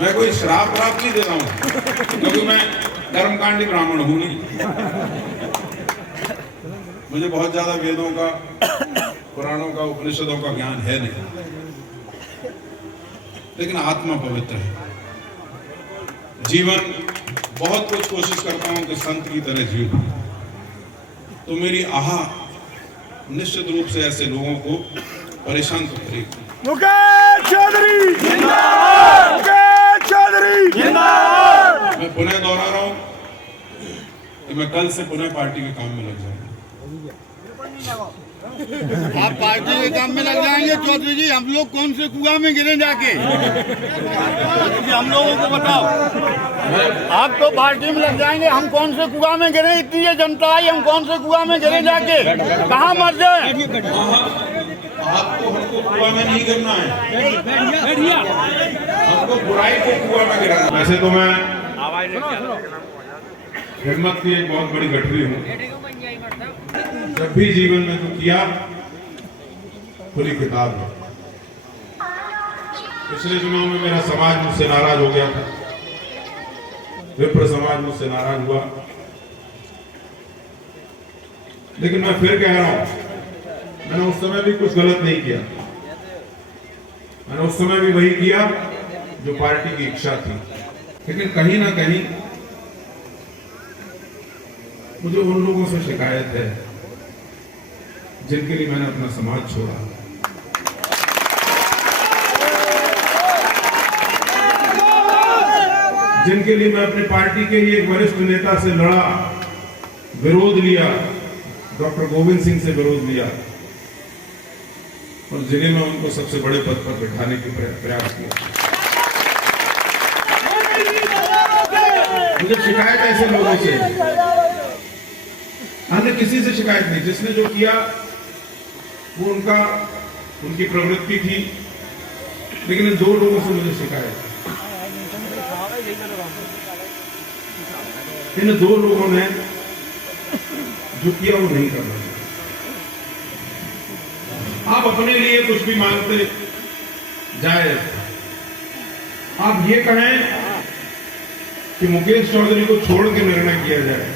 मैं कोई श्राप नहीं दे रहा हूं, क्योंकि मैं कर्मकांडी ब्राह्मण हूं नहीं। मुझे बहुत ज्यादा वेदों का, पुराणों का, उपनिषदों का ज्ञान है नहीं, लेकिन आत्मा पवित्र है। जीवन बहुत कुछ कोशिश करता हूं कि संत की तरह जीऊं, तो मेरी आह निश्चित रूप से ऐसे लोगों को परेशान तो करेगी। मुकेश चौधरी जिंदाबाद, मुकेश चौधरी जिंदाबाद। मैं पुनः दोहरा रहा हूं कि मैं कल से पुनः पार्टी के काम में लग जाऊंगा। आप पार्टी के काम में लग जाएंगे चौधरी जी, हम लोग कौन से कुआं में गिरे जाके? हम लोगों को बताओ, आप तो पार्टी में लग जाएंगे, हम कौन से कुआं में गिरे? इतनी ये जनता आई, हम कौन से कुआं में गिरे जाके? कहाँ मर जाए? आपको हमको कुआं में नहीं गिरना है, हमको बुराई को कुआं में गिराना। वैसे तो मैं हिम्मत की एक बहुत बड़ी गठरी हूँ। जब भी जीवन में जो किया खुली किताब है। पिछले चुनाव में मेरा समाज मुझसे नाराज हो गया था, विप्र समाज मुझसे नाराज हुआ, लेकिन मैं फिर कह रहा हूं, मैंने उस समय भी कुछ गलत नहीं किया। मैंने उस समय भी वही किया जो पार्टी की इच्छा थी, लेकिन कहीं ना कहीं मुझे उन लोगों से शिकायत है जिनके लिए मैंने अपना समाज छोड़ा। जिनके लिए मैं अपनी पार्टी के ही एक वरिष्ठ नेता से लड़ा, विरोध लिया, डॉक्टर गोविंद सिंह से विरोध लिया, और जिले में उनको सबसे बड़े पद पर बिठाने की प्रयास किया। मुझे शिकायत ऐसे लोगों से, अन्य किसी से शिकायत नहीं। जिसने जो किया वो उनकी प्रवृत्ति थी, लेकिन इन दो लोगों से मुझे शिकायत। इन दो लोगों ने जो किया वो नहीं करना चाहिए। आप अपने लिए कुछ भी मांगते जाए, आप ये कहें कि मुकेश चौधरी को छोड़ के निर्णय किया जाए।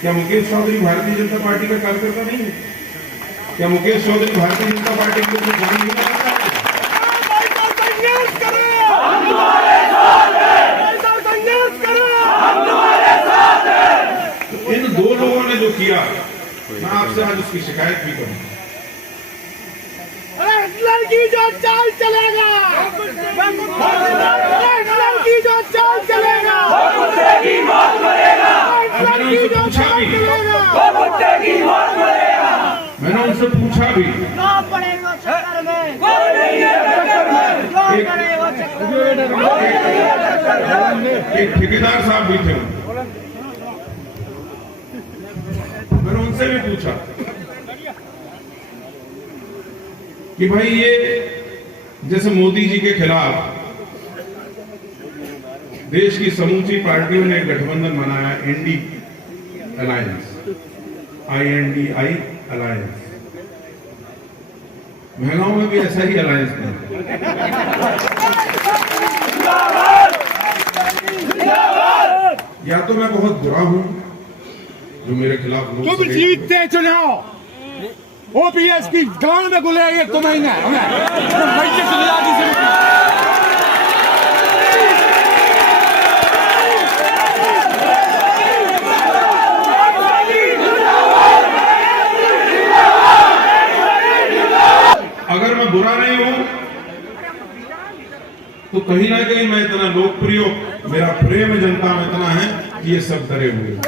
क्या मुकेश चौधरी भारतीय जनता पार्टी का कार्यकर्ता नहीं है? क्या मुकेश चौधरी भारतीय जनता पार्टी के लिए जारी नहीं करता है? इन दो लोगों ने जो किया, मैं आपसे आज उसकी शिकायत भी करूं। लड़की जो चाल चलेगा, लड़की जो चाल चलेगा, मैंने उनसे पूछा भी, मैंने उनसे पूछा भी, एक ठेकेदार साहब भी थे, मैंने उनसे भी पूछा कि भाई ये जैसे मोदी जी के खिलाफ देश की समूची पार्टियों ने एक गठबंधन बनाया, इंडी अलायंस, INDI अलायंस, महिलाओं में भी ऐसा ही अलायंस बना। या तो मैं बहुत बुरा हूं जो मेरे खिलाफ लोग तुम जीतते चुनाव, OPS की गांव में गुले एक तो महीना अगर मैं बुरा नहीं हूं तो कहीं ना कहीं मैं इतना लोकप्रिय, मेरा प्रेम जनता में इतना है कि ये सब डरे हुए हैं।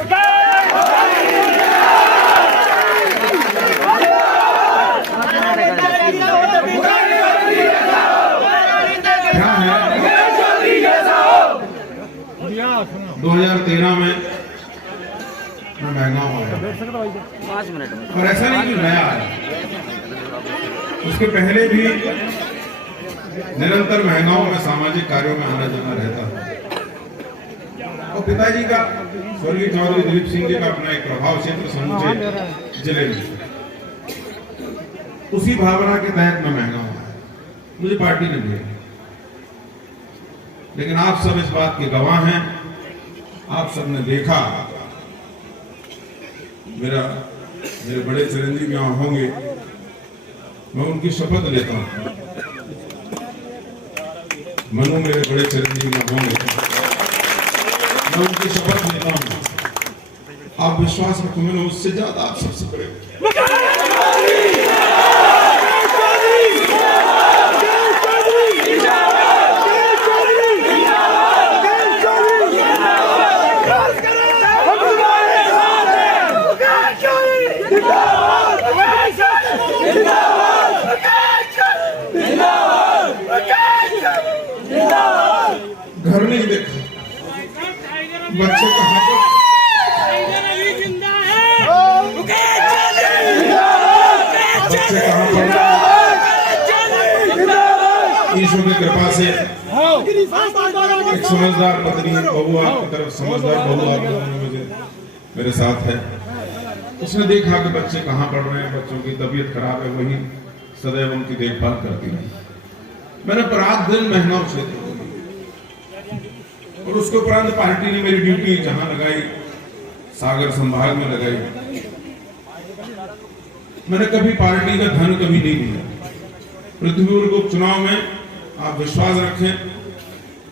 क्या है 2013 में मैं महंगा आया, और ऐसा नहीं कि नया आया, उसके पहले भी निरंतर महंगाओं में सामाजिक कार्यों में आना जाना रहता है। और पिताजी का, स्वर्गीय चौधरी दिलीप सिंह जी का अपना एक प्रभाव क्षेत्र समूचे जिले में, उसी भावना के तहत मैं महंगा हुआ, मुझे पार्टी ने दिया। लेकिन आप सब इस बात के गवाह हैं। आप सबने देखा, मेरे बड़े चिरंजीव यहाँ होंगे, मैं उनकी शपथ लेता हूँ। मनु मेरे बड़े चिरंजीव यहाँ होंगे, मैं उनकी शपथ लेता हूँ। आप विश्वास रखो, मैंने उससे ज्यादा आप सबसे बड़े घर नहीं देखा, बच्चे कहाँ पर ईश्वर की कृपा से एक समझदार पत्नी बहू आपकी तरफ, समझदार बहू आप लोगों ने मुझे मेरे साथ है। उसने देखा कि बच्चे कहाँ पढ़ रहे हैं, बच्चों की तबीयत खराब है, वही सदैव उनकी देखभाल करती रही। मैंने रात दिन महीना उसे और उसके उपरांत पार्टी ने मेरी ड्यूटी जहां लगाई, सागर संभाग में लगाई। मैंने कभी पार्टी का धन कभी नहीं लिया। पृथ्वीपुर के उपचुनाव में आप विश्वास रखें,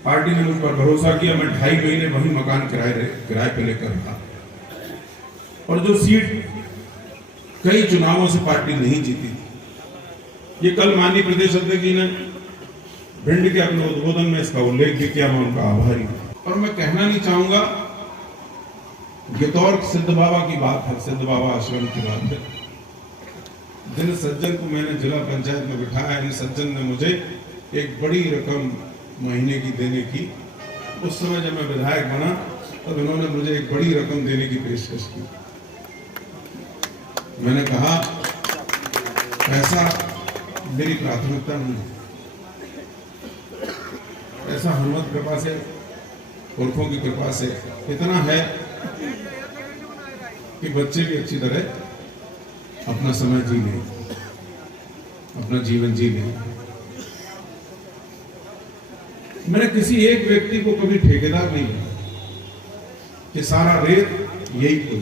पार्टी ने मुझ पर भरोसा किया। मैं 2.5 महीने वही मकान किराए पे लेकर रहा, और जो सीट कई चुनावों से पार्टी नहीं जीती थी, ये कल माननीय प्रदेश अध्यक्ष जी ने भिंड के अपने उद्बोधन में इसका उल्लेख भी किया। मैं उनका आभारी हूं। और मैं कहना नहीं चाहूंगा, गितौर सिद्ध बाबा की बात है, सिद्ध बाबा आश्रम की बात है। जिन सज्जन को मैंने जिला पंचायत में बिठाया, इस सज्जन ने मुझे एक बड़ी रकम महीने की देने की, उस समय जब मैं विधायक बना तब इन्होंने मुझे एक बड़ी रकम देने की पेशकश की। मैंने कहा पैसा मेरी प्राथमिकता नहीं है, ऐसा हनुमत कृपा से, पुरखों की कृपा से इतना है कि बच्चे भी अच्छी तरह अपना समय जी लें, अपना जीवन जी लें। मैंने किसी एक व्यक्ति को कभी ठेकेदार नहीं बनाया कि सारा रेत यही कोई।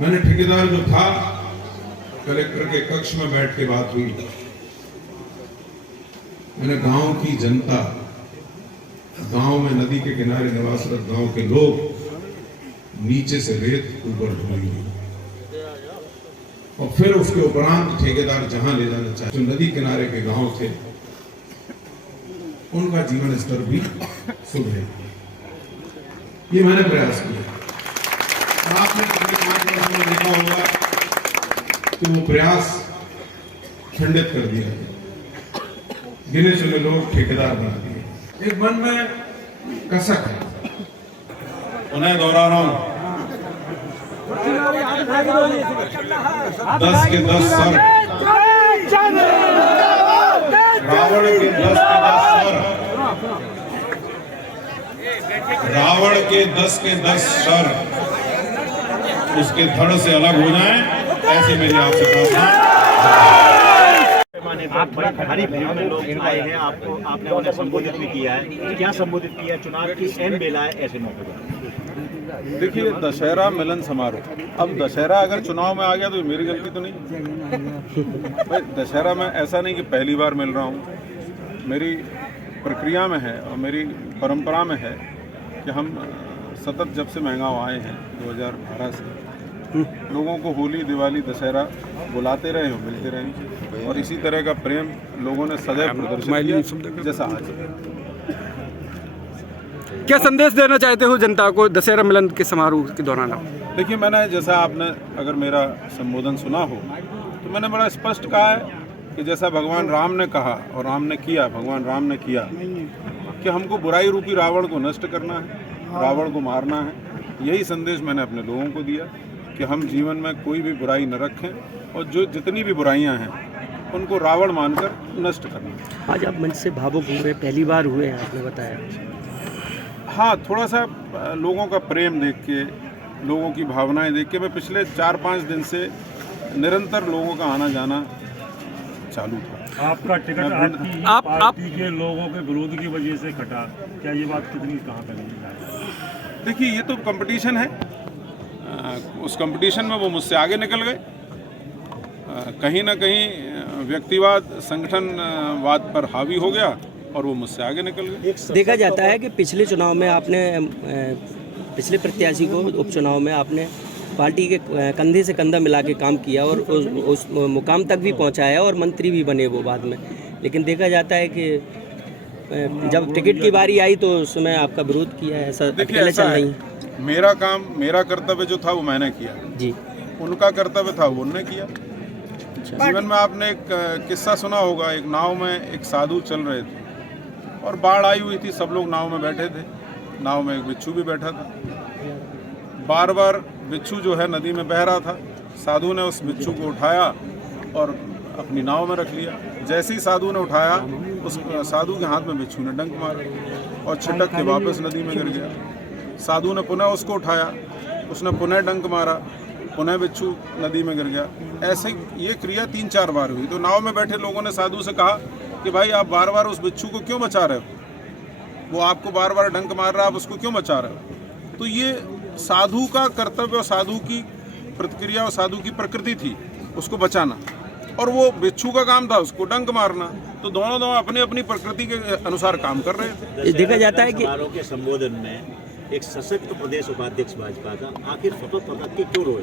मैंने ठेकेदार जो था, कलेक्टर के कक्ष में बैठ के बात हुई, मैंने गांव की जनता, गांव में नदी के किनारे निवासरत गांव के लोग नीचे से रेत ऊपर ढोएंगे, और फिर उसके उपरांत ठेकेदार जहां ले जाना चाहे, जो नदी किनारे के गांव थे, उनका जीवन स्तर भी सुधरे। ये मैंने प्रयास किया। आपने पिछले 5 वर्षों में देखा होगा कि वो प्रयास खंडित कर दिया गया, गिने चुने लोग ठेकेदार बना दिए। एक मन में कसक है, उन्हें दोहरा रहा हूं, 10 के 10 सर, रावण के 10 के 10 सर, रावण के 10 के 10 सर उसके धड़ से अलग हो जाएं, ऐसी मेरी आपसे प्रार्थना। आप बड़ी भारी भीड़ में लोग आए हैं, आपने उन्हें संबोधित भी किया है, क्या संबोधित किया? चुनाव की अहम बेला है ऐसे मौके पर। देखिए, दशहरा मिलन समारोह, अब दशहरा अगर चुनाव में आ गया तो ये मेरी गलती तो नहीं भाई। दशहरा में ऐसा नहीं कि पहली बार मिल रहा हूँ, मेरी प्रक्रिया में है और मेरी परंपरा में है कि हम सतत जब से महंगाव आए हैं 2012 से, लोगों को होली, दिवाली, दशहरा बुलाते रहे हो, मिलते रहे, और इसी तरह का प्रेम लोगों ने सदैव प्रदर्शित किया जैसा आज। क्या संदेश देना चाहते हो जनता को दशहरा मिलन के समारोह के दौरान? देखिए, मैंने जैसा आपने अगर मेरा संबोधन सुना हो तो मैंने बड़ा स्पष्ट कहा है कि जैसा भगवान राम ने कहा और राम ने किया, भगवान राम ने किया कि हमको बुराई रूपी रावण को नष्ट करना है, रावण को मारना है। यही संदेश मैंने अपने लोगों को दिया कि हम जीवन में कोई भी बुराई न रखें, और जो जितनी भी बुराइयां हैं उनको रावण मानकर नष्ट करना। आज आप मंच से भावुक हुए, पहली बार हुए हैं आपने बताया। हाँ, थोड़ा सा लोगों का प्रेम देख के, लोगों की भावनाएं देख के, मैं पिछले 4-5 दिन से निरंतर लोगों का आना जाना चालू था। आपका टिकट आपकी पार्टी के लोगों के विरोध की वजह से कटा, क्या ये बात कितनी कहाँ तक है? देखिए, ये तो कंपटीशन है, उस कंपटीशन में वो मुझसे आगे निकल गए। कहीं ना कहीं व्यक्तिवाद संगठनवाद पर हावी हो गया और वो मुझसे आगे निकल गए। देखा जाता है कि पिछले चुनाव में आपने पिछले प्रत्याशी को उपचुनाव में आपने पार्टी के कंधे से कंधा मिला के काम किया और उस मुकाम तक भी पहुंचाया और मंत्री भी बने वो बाद में। लेकिन देखा जाता है कि जब टिकट की बारी आई तो उस समय आपका विरोध किया है। ऐसा देखिए, ऐसा है, मेरा काम, मेरा कर्तव्य जो था वो मैंने किया जी, उनका कर्तव्य था वो उन्होंने किया। जीवन में आपने एक किस्सा सुना होगा, एक नाव में एक साधु चल रहे थे और बाढ़ आई हुई थी, सब लोग नाव में बैठे थे, नाव में एक बिच्छू भी बैठा था। बार बार बिच्छू जो है नदी में बह रहा था, साधु ने उस बिच्छू को उठाया और अपनी नाव में रख लिया। जैसे ही साधु ने उठाया, उस साधु के हाथ में बिच्छू ने डंक मारा और छिटक के वापस नदी में गिर गया। साधु ने पुनः उसको उठाया, उसने पुनः डंक मारा, पुनः बिच्छू नदी में गिर गया। ऐसे ये क्रिया 3-4 बार हुई। तो नाव में बैठे लोगों ने साधु से कहा कि भाई आप बार बार उस बिच्छू को क्यों बचा रहे हो, वो आपको बार बार डंक मार रहा है, आप उसको क्यों बचा रहे हो। तो ये साधु का कर्तव्य और साधु की प्रतिक्रिया और साधु की प्रकृति थी उसको बचाना, और वो बिच्छू का काम था उसको डंक मारना। तो दोनों अपनी अपनी प्रकृति के अनुसार काम कर रहे थे। देखा जाता है कि समारोह के संबोधन में एक सशक्त प्रदेश उपाध्यक्ष भाजपा का आखिर शपथ पदक के क्यों रोए?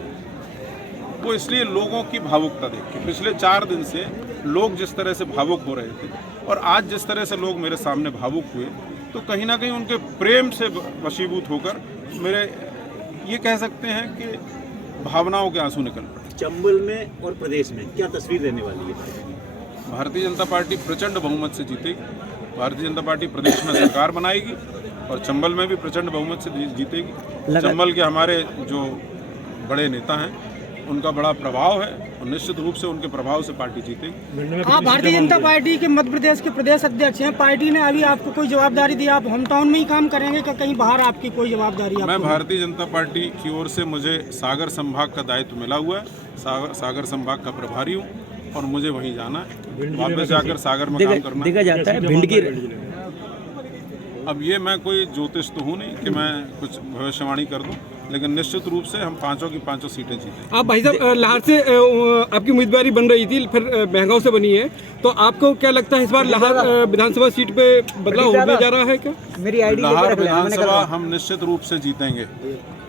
वो इसलिए लोगों की भावुकता देख के, पिछले 4 दिन से लोग जिस तरह से भावुक हो रहे थे और आज जिस तरह से लोग मेरे सामने भावुक हुए, तो कहीं ना कहीं उनके प्रेम से वशीभूत होकर मेरे, ये कह सकते हैं कि भावनाओं के आंसू निकल पड़े। चंबल में और प्रदेश में क्या तस्वीर रहने वाली है? भारतीय जनता पार्टी प्रचंड बहुमत से जीतेगी। भारतीय जनता पार्टी प्रदेश में सरकार बनाएगी और चंबल में भी प्रचंड बहुमत से जीतेगी। चंबल के हमारे जो बड़े नेता हैं उनका बड़ा प्रभाव है और निश्चित रूप से उनके प्रभाव से पार्टी जीतेगी। आप भारतीय जनता पार्टी के मध्य प्रदेश के प्रदेश अध्यक्ष हैं, पार्टी ने अभी आपको कोई जवाबदारी दी, आप होम टाउन में ही काम करेंगे क्या कहीं बाहर आपकी कोई जवाबदारी? मैं भारतीय जनता पार्टी की ओर से मुझे सागर संभाग का दायित्व मिला हुआ है, सागर संभाग का प्रभारी हूँ और मुझे वहीं जाना है, वापस जाकर सागर में काम करना। देखा जाता है भिंड की, अब ये मैं कोई ज्योतिष तो हूँ नहीं कि मैं कुछ भविष्यवाणी कर दूँ, लेकिन निश्चित रूप से हम 5 की 5 सीटें जीतेंगे। आप भाई साहब लाहौर से आपकी उम्मीदवारी बन रही थी, फिर महगांव से बनी है, तो आपको क्या लगता है इस बार लाहौर विधानसभा सीट पे बदलाव होने जा रहा है क्या? लाहौर विधानसभा हम निश्चित रूप से जीतेंगे।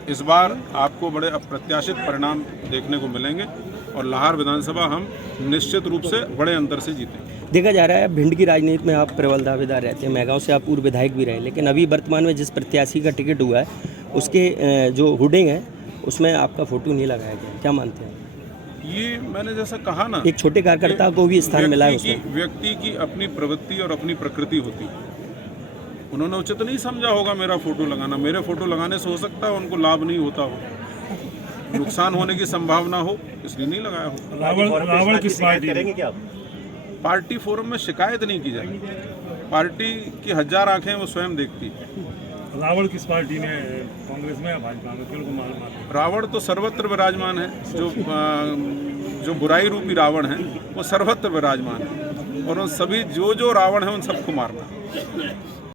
इस बार आपको बड़े अप्रत्याशित परिणाम देखने को मिलेंगे और लाहौर विधानसभा हम निश्चित रूप से बड़े अंतर से जीतेंगे। देखा जा रहा है भिंड की राजनीति में आप प्रबल दावेदार रहते हैं, महगांव से आप पूर्व विधायक भी रहे, लेकिन अभी वर्तमान में जिस प्रत्याशी का टिकट हुआ है उसके जो हुडिंग है उसमें आपका फोटो नहीं लगाया गया, क्या मानते हैं? ये मैंने जैसा कहा ना, एक छोटे कार्यकर्ता को भी स्थान मिला है उसमें। व्यक्ति की अपनी प्रवृत्ति और अपनी प्रकृति होती है। उन्होंने उचित नहीं समझा होगा मेरा फोटो लगाना। मेरे फोटो लगाने से हो सकता है उनको लाभ नहीं होता हो, नुकसान होने की संभावना हो, इसलिए नहीं लगाया हो। रावण किस पार्टी करेंगे क्या? पार्टी फोरम में शिकायत नहीं की जाएगी। पार्टी की 1000 आंखें वो स्वयं देखती है। रावण किस पार्टी में, कांग्रेस में या भाजपा में, क्यों को मालूम है? रावण तो सर्वत्र विराजमान है, जो बुराई रूपी रावण है वो सर्वत्र विराजमान है और उन सभी जो रावण है उन सबको मारना।